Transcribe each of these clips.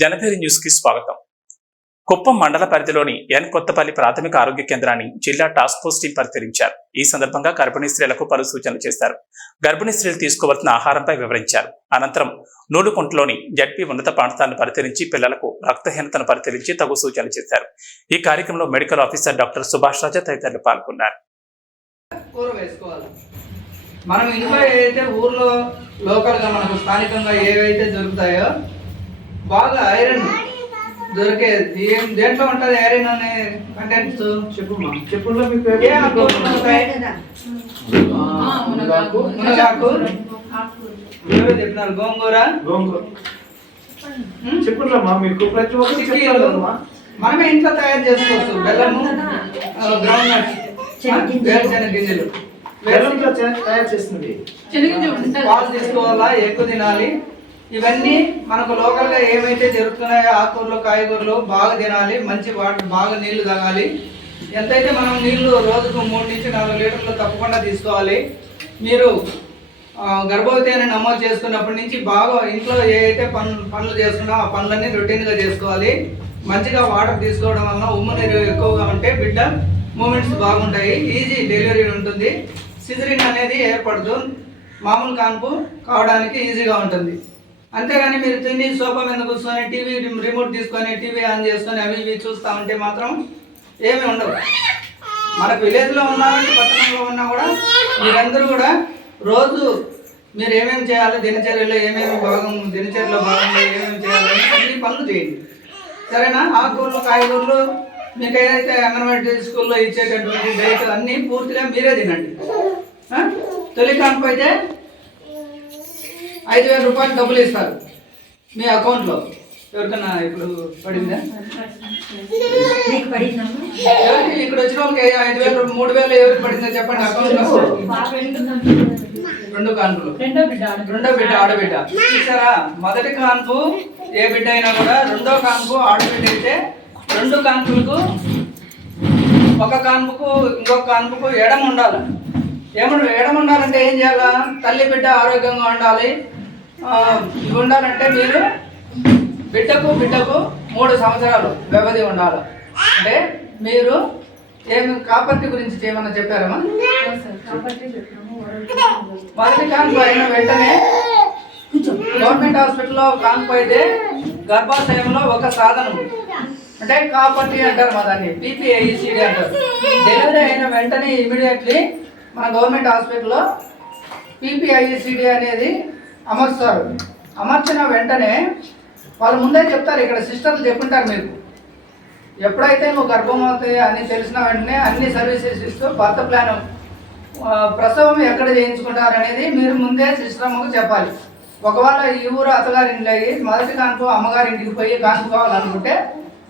జనపేరి న్యూస్కి స్వాగతం. కుప్పం మండల పరిధిలోని ఎన్ కొత్తపల్లి ప్రాథమిక ఆరోగ్య కేంద్రాన్ని జిల్లా టాస్క్ ఫోర్స్ టీం పరిశీలించారు. ఈ సందర్భంగా గర్భిణీ స్త్రీలకు పలు సూచనలు చేశారు. గర్భిణీ స్త్రీలు తీసుకోవాల్సిన ఆహారంపై వివరించారు. అనంతరం నూలుకుంటలోని జడ్పీ ఉన్నత ప్రాంతాలను పరిశీలించి పిల్లలకు రక్తహీనతను పరిశీలించి తగు సూచనలు చేశారు. ఈ కార్యక్రమంలో medical officer doctor Subhash Raja తదితరులు పాల్గొన్నారు. మనం ఇంట్లో ఏదైతే ఊర్లో లోకల్గా మనకు స్థానికంగా ఏవైతే దొరుకుతాయో బాగా ఐరన్ దొరికే ఏం దేంట్లో ఉంటుంది ఐరన్ అనే కంటెంట్స్ చెప్పుమా చెప్పుల్లో మీకు మునగాకు. చెప్పినారు? గోంగూర? గోంగూర. ఉమ్, చెప్పుల్లో మా మీకు ప్రతి ఒక్కరు మనమే ఇంట్లో తయారు చేసుకోవచ్చు. బెల్లము గ్రౌండ్ నట్స్ వేరుశెనగ గింజలు. బెల్లంతో తయారు చేస్తుంది. పాలు తీసుకోవాలా? ఎక్కువ తినాలి. ఇవన్నీ మనకు లోకల్గా ఏమైతే జరుగుతున్నాయో ఆకుకూరలు కాయగూరలు బాగా తినాలి మంచి వాటర్ బాగా నీళ్ళు తాగాలి. ఎంతైతే మనం నీళ్ళు రోజుకు మూడు నుంచి నాలుగు లీటర్లు తప్పకుండా తీసుకోవాలి. మీరు గర్భవతి అని నమోదు చేసుకున్నప్పటి నుంచి బాగా ఇంట్లో ఏ అయితే పనులు పనులు ఆ పనులన్నీ రొటీన్గా చేసుకోవాలి. మంచిగా వాటర్ తీసుకోవడం వలన ఉమ్ము నీరు ఎక్కువగా ఉంటే బిడ్డ మూమెంట్స్ బాగుంటాయి. ఈజీ డెలివరీ ఉంటుంది. సిజరిన్ అనేది ఏర్పడదు. మామూలు కాన్పు కావడానికి ఈజీగా ఉంటుంది. అంతేగాని మీరు తిని సోఫా మీద కూర్చొని టీవీ రిమోట్ తీసుకొని టీవీ ఆన్ చేసుకొని అవి ఇవి చూస్తూ ఉంటే మాత్రం ఏమీ ఉండవు మనకు విలేజ్లో ఉన్నా పట్టణంలో ఉన్నా కూడా మీరందరూ కూడా రోజు మీరు ఏమేమి చేయాలి దినచర్యలో ఏమేమి భాగం దినచర్యలో భాగంగా ఏమేమి చేయాలి అన్ని పనులు చేయండి. సరేనా? ఆకుకూరలు కాయగూరలు మీకు ఏదైతే అంగన్వాడీ స్కూల్లో ఇచ్చేటటువంటి డైట్ అన్నీ పూర్తిగా మీరే తినండి. తొలి కాన్పు అయితే ఐదు వేల రూపాయలు డబ్బులు ఇస్తారు. మీ అకౌంట్లో ఎవరికన్నా ఇప్పుడు పడిందా? ఇక్కడ వచ్చిన వాళ్ళకి ఐదు వేలు మూడు వేలు ఎవరికి పడిందో చెప్పండి. అకౌంట్లో రెండు కాన్పులు. రెండో బిడ్డ రెండో బిడ్డ ఆడబిడ్డ. చూసారా? మొదటి కాన్పు ఏ బిడ్డ అయినా కూడా రెండో కాన్పు ఆడబిడ్డ అయితే రెండు కాన్పులకు ఒక కాన్పుకు ఇంకొక కాన్పుకు ఎడమ ఉండాలి. ఏమన్నా ఎడమ ఉండాలంటే ఏం చేయాలా? తల్లి బిడ్డ ఆరోగ్యంగా ఉండాలి. ఇవి ఉండాలంటే మీరు బిడ్డకు బిడ్డకు మూడు సంవత్సరాలు వ్యవధి ఉండాలి. అంటే మీరు ఏమి కాపర్టీ గురించి ఏమన్నా చెప్పారమ్మా? మొదటి కాన్పు అయిన వెంటనే గవర్నమెంట్ హాస్పిటల్లో కాన్పు అయితే గర్భాశయంలో ఒక సాధనం. అంటే కాపర్టీ అంటారు మా దాన్ని పీపీఐసిడి అంటారు. డెలివరీ అయిన వెంటనే ఇమీడియట్లీ మన గవర్నమెంట్ హాస్పిటల్లో పీపీఐసిడి అనేది అమర్స్తారు అమర్చిన వెంటనే వాళ్ళు ముందే చెప్తారు ఇక్కడ సిస్టర్లు చెప్పుంటారు మీకు. ఎప్పుడైతే నువ్వు గర్భవతి అని తెలిసిన వెంటనే అన్ని సర్వీసెస్ ఇస్తూ భర్త ప్లాన్ ప్రసవం ఎక్కడ చేయించుకుంటారు అనేది మీరు ముందే సిస్టమ్కు చెప్పాలి. ఒకవేళ ఈ ఊరు అత్తగారింట్లో అయ్యి మొదటి కాన్పు అమ్మగారింటికి పోయి కాన్పు కావాలనుకుంటే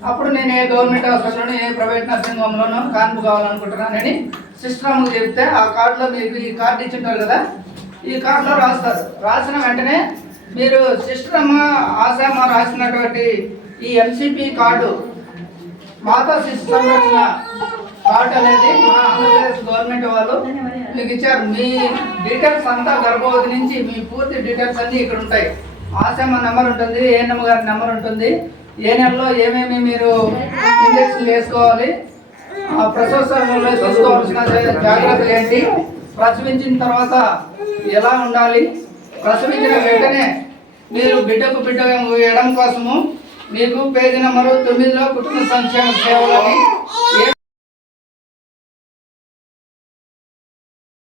అప్పుడు నేను ఏ గవర్నమెంట్ హాస్పిటల్లోనూ ఏ ప్రైవేట్ నర్సింగ్ హోమ్లోనూ కాన్పు కావాలనుకుంటున్నానని సిస్టమ్కి చెప్తే ఆ కార్డులో మీకు ఈ కార్డు ఇచ్చింటారు కదా ఈ కార్డులో రాస్తారు. రాసిన వెంటనే మీరు సిస్టర్ అమ్మ ఆశామ్మ రాసినటువంటి ఈ ఎంసీపీ కార్డు మాతా శిశు సంరక్షణ కార్డు అనేది మా ఆంధ్రప్రదేశ్ గవర్నమెంట్ వాళ్ళు మీకు ఇచ్చారు. మీ డీటెయిల్స్ అంతా గర్భవతి నుంచి మీ పూర్తి డీటెయిల్స్ అన్నీ ఇక్కడ ఉంటాయి. ఆశమ్మ నెంబర్ ఉంటుంది ఏ నెంబర్ గారి నెంబర్ ఉంటుంది. ఏ నెలలో ఏమేమి మీరు ఇంజక్షన్లు వేసుకోవాలి ఆ ప్రసవ సమయంలో తీసుకోవాల్సిన జాగ్రత్తలు ఏంటి ప్రసవించిన తర్వాత ఎలా ఉండాలి? ప్రసవించిన వెంటనే మీరు బిడ్డకు బిడ్డ వేయడం కోసము మీకు పేజీ నెంబరు తొమ్మిదిలో కుటుంబ సంక్షేమ సేవలని